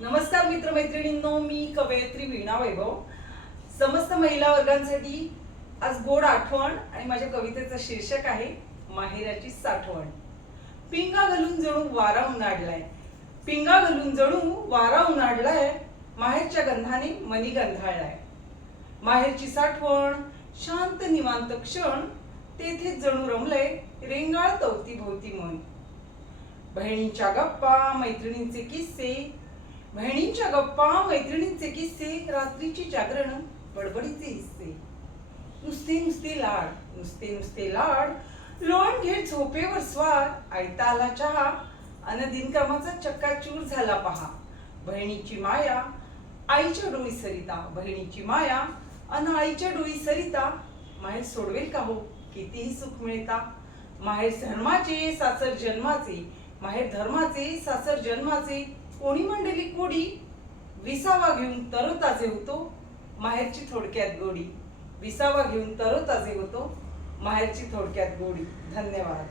नमस्कार मित्रमैत्रिणींनो, मी कवयित्री वीणा वैभव. समस्त महिला वर्गांसाठी आज गोड आठवण आणि माझ्या कवितेचं शीर्षक आहे माहेराची साठवण. पिंगा घालून जणू वारा उन्हाडलाय, पिंगा घालून जणू वारा उन्हाडलाय, माहेरच्या गंधाने मनी गंधाळलाय. माहेरची साठवण शांत निवांत क्षण, तेथेच जणू रमलय रेंगाळ तवती भोवती मन. बहिणींच्या गप्पा मैत्रिणींचे किस्से, बहिणींच्या गप्पा मैत्रिणींचे किस्से, रात्रीची जागरण बडबडीचे हिस्से. नुसते नुसते लाड, नुसते नुसते लाड, लोण घेत झोपेवर स्वार. आयता आला चहा अन दिनक्रमाचा चक्काचूर झाला पहा. बहिणीची माया आईच्या डोळी सरिता, बहिणीची माया अन आईच्या डोळी सरिता. माहेर सोडवेल का हो कितीही सुख मिळता. माहेर धर्माचे सासर जन्माचे, माहेर धर्माचे सासर जन्माचे. कोणी मंडली कोडी, विसावा घेऊन तरोताजे होतो माहेरची थोडक्यात गोडी. विसावा घेऊन तरोताजे होतो माहेरची थोडक्यात गोडी. धन्यवाद.